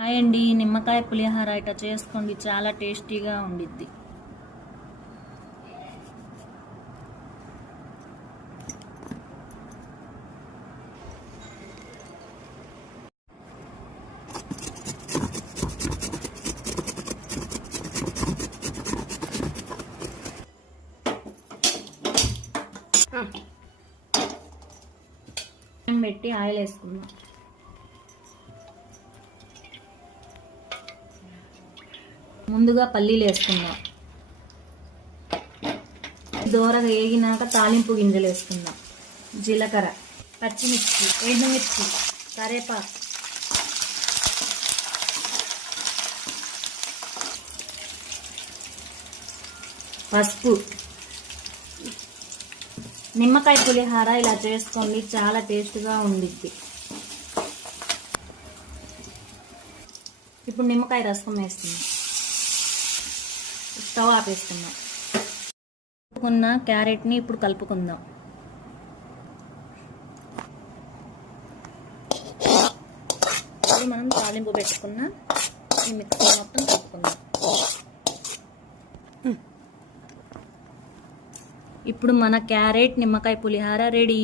Hi అండి, నిమ్మకాయ పులిహోర ఇట్లా చేసుకోండి, చాలా టేస్టీగా ఉండిద్ది. పెట్టి ఆయిల్ వేసుకుందాం. ముందుగా పల్లీలు వేసుకుందాం. దోరగా వేగినాక తాలింపు గింజలు వేసుకుందాం. జీలకర్ర, పచ్చిమిర్చి, ఎండుమిర్చి, కరివేపాకు, పసుపు. నిమ్మకాయ పులిహోర ఇలా చేసుకోండి, చాలా టేస్ట్గా ఉండిద్ది. ఇప్పుడు నిమ్మకాయ రసం వేస్తున్నాం. స్టవ్ ఆపేసుకుందాం. కలుపుకున్న క్యారెట్ని ఇప్పుడు కలుపుకుందాం. ఇది మనం తాలింపు పెట్టుకున్న ఈ మిక్సీ మొత్తం కలుపుకుందాం. ఇప్పుడు మన క్యారెట్ నిమ్మకాయ పులిహోర రెడీ.